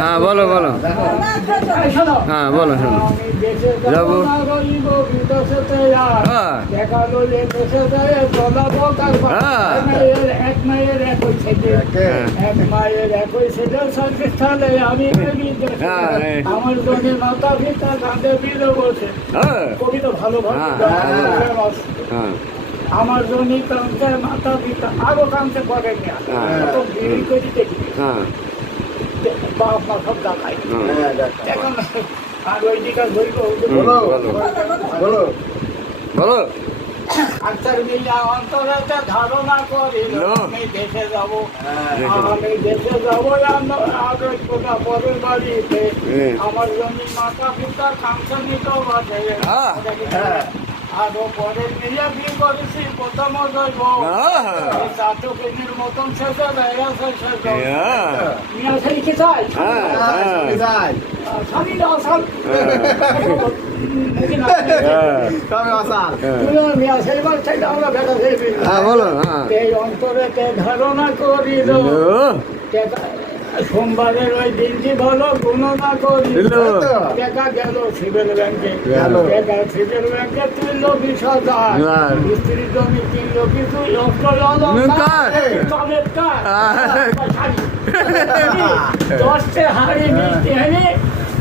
হ্যাঁ বলো বলো, হ্যাঁ বলো শোনো। যাবো আমি আমার জন্য মাতা পিতা কাঁদে বিলে বসে কবিতা ভালো আমার জন্য কাঁদতে মাতা পিতা আরো কাঁদতে পারেন না তো বিড়ি করে দেখি বাপ মা সব দেখায় এখন আর ওই দিকে ধরবো বলো বলো। আচ্ছার মিলা অন্তরাতে ধারণা করিল আমি দেশে যাবো আগে কোথা পরের বাড়িতে আমার জন্য মাতা পিতা কাঁদতে নিত বাজে আরো পরের মিলিয়া বিয়ে করেছি প্রথম জৈব চাটকের মতন শেষে মিয়া সেই কি চাই স্বামী আসাল মিয়া সেইবার চাইলে আমরা বেটা ফেলবি এই অন্তরেতে ধারণা করিল সোমবারের ওই দিনটি ভালো গণনা করিল টাকা গেল সিভিল ব্যাংকে সিভিল ব্যাংকে 3 লক্ষ 20,000 স্ত্রী জমি 3 লক্ষ কিছু দশটা হাড়ি মিষ্টি হাড়ি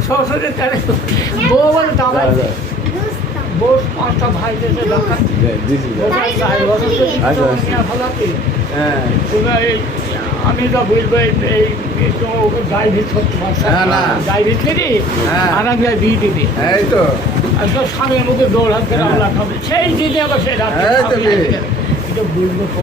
শ্বশুরে তারে বউ বলে দাবাইছে বউ 5টা ভাই দেশে দরকার আমি তো বুঝবো এই গাই ভিত করতে পারছি গাই ভিত করি আর আমি বিয়ে দিবি এই তো স্বামীর মুখে দৌড় হাত করে আমরা খাবে সেই দিনে আবার সে রাত্রে বুঝবো।